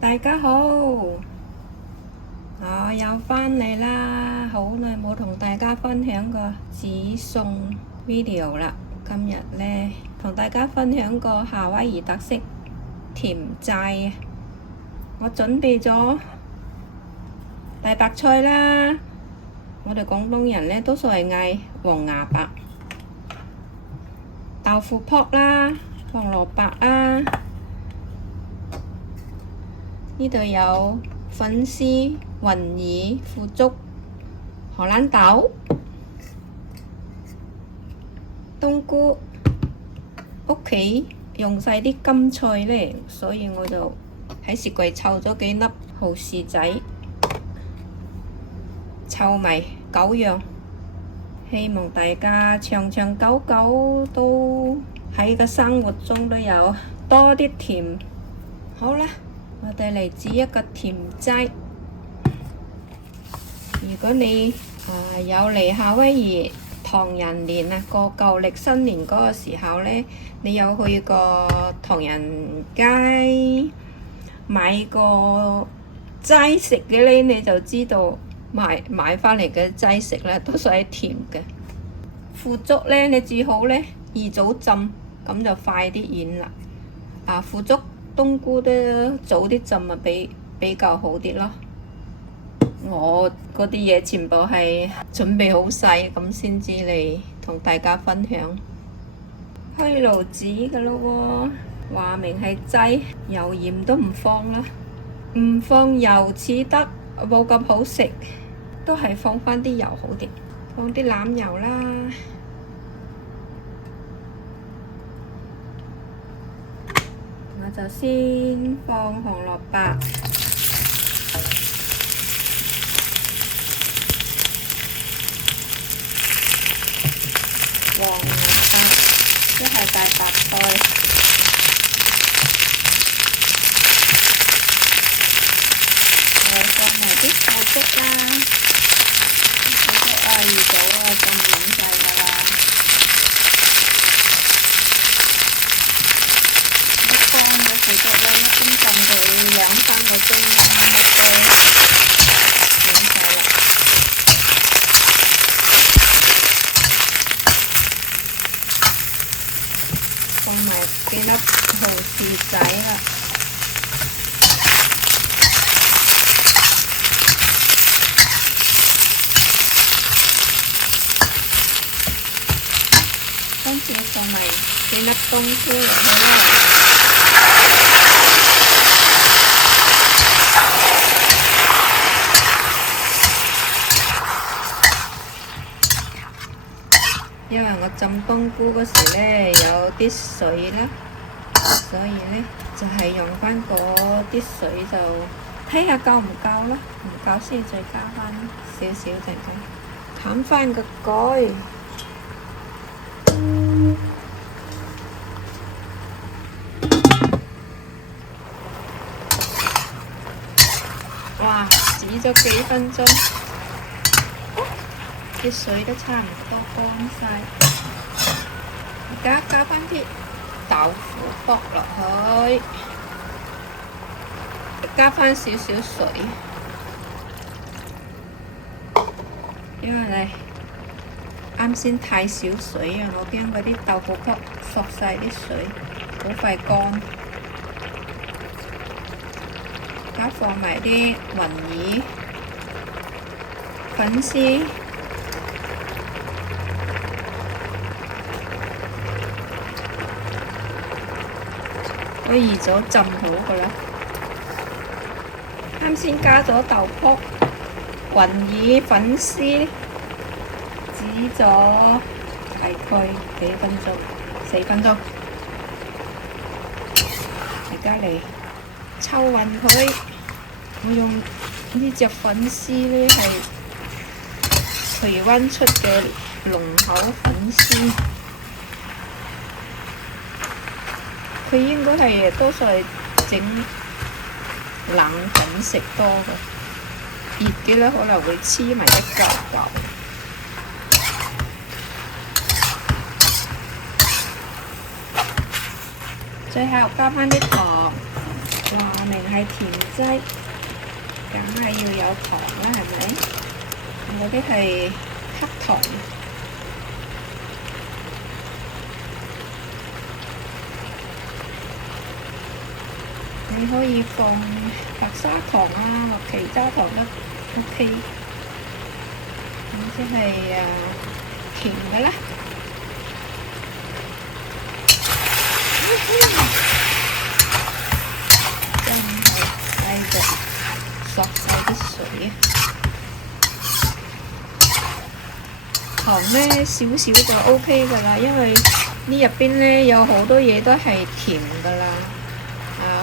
大家好，我又返嚟啦，好耐冇同大家分享過煮餸 video 啦。今日呢，同大家分享個夏威夷特色甜齋。我準備咗大白菜啦，我哋廣東人呢多數係嗌黃芽白，豆腐卜啦，紅蘿蔔啦。呢度有粉絲、雲耳、腐竹、荷蘭豆、冬菇。屋企用晒啲金菜呢，所以我就喺雪櫃湊咗幾粒蠔豉仔，湊埋9樣。希望大家長長久久都喺個生活中都有多啲甜。好啦，我哋嚟煮一個甜齋。如果你有嚟夏威夷唐人年啊，過舊曆新年嗰個時候呢，你有去過唐人街買個齋食嘅呢，你就知道買返嚟嘅齋食呢，多數係甜嘅。腐竹呢，你最好呢2早浸，咁就快啲軟啦。腐竹、冬菇都早啲浸啊，比較好啲咯。我嗰啲嘢全部係準備好晒，咁先至嚟同大家分享。開爐煮㗎咯喎，話明係齋，油鹽都唔放啦，唔放油似得冇咁好食，都係放返啲油好啲，放啲欖油啦。我就先放紅蘿蔔、黃芽白，一係大白菜，我放埋啲腐竹啦，腐竹2早浸軟晒㗎啦。腐竹呢，先浸佢2-3個鐘啦，軟晒啦。放埋幾粒蠔豉仔啦，跟住放埋幾粒冬菇落去啦。因為我浸冬菇嗰時呢有啲水啦，所以呢就係用返嗰啲水，就睇下夠唔夠啦，唔夠先再加返少少陣間，冚返個蓋。哇！煮咗幾分鐘。啲水都差唔多乾晒，而家加返啲豆腐卜落去，加返少少水，因為咧啱先太少水啊，我驚嗰啲豆腐卜索晒啲水，好快乾。而家放埋啲雲耳、粉絲。我2早浸好㗎啦，啱先加咗豆卜、雲耳、粉絲，煮咗大概幾分鐘，4分鐘。而家嚟抽勻佢，我用呢隻粉絲呢係除溫出嘅龍口粉絲。佢應該係多數係整冷粉食多嘅，熱嘅咧可能會黐埋一嚿嚿。最後加返啲糖，話明係甜劑，梗係要有糖啦，係咪？嗰啲係黑糖。你可以放白砂糖啊，或其他糖都 OK。咁即係甜嘅啦。真係繼續索晒啲水啊！糖呢少少就 OK 㗎啦，因為呢入邊呢有好多嘢都係甜㗎啦。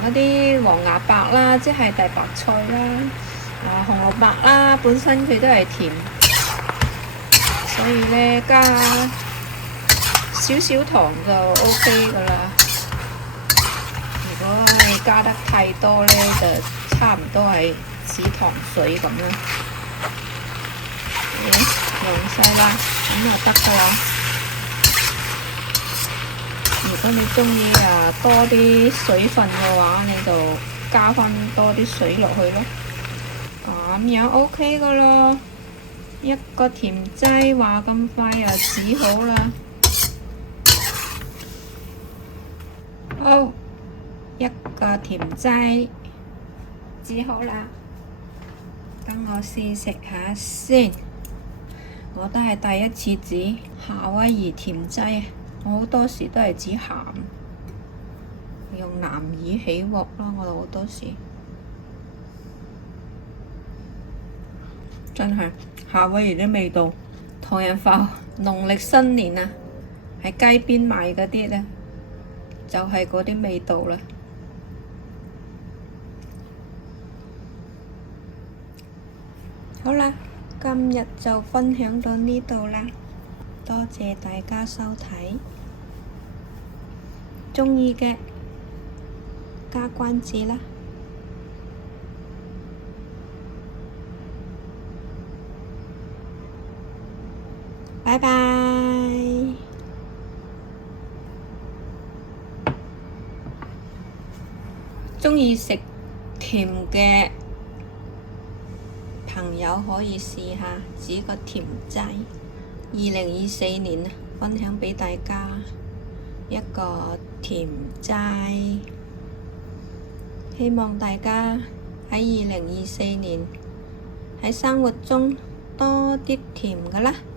嗰啲黃芽白啦，即係大白菜啦，紅蘿蔔啦，本身佢都係甜，所以呢加少少糖就 OK 㗎啦。如果你加得太多呢，就差唔多係似糖水咁啦。用晒啦，咁就得㗎啦。如果你鍾意多啲水分嘅話，你就加返多啲水落去咯。咁樣 OK 㗎咯。一個甜劑話咁快又煮好啦。好，一個甜劑煮好啦。等我試食下先。我都係第一次煮夏威夷甜劑。我好多時都係煮鹹，用南乳起鑊啦。我哋好多時真係夏威夷啲味道，唐人飯農曆新年啊，喺街邊賣嗰啲咧，就係嗰啲味道啦。好啦，今日就分享到呢度啦，多謝大家收睇。鍾意嘅加關注啦，拜拜。鍾意食甜嘅朋友可以試下煮個甜劑。2024年分享畀大家一個甜劑，希望大家喺2024年喺生活中多啲甜㗎啦〜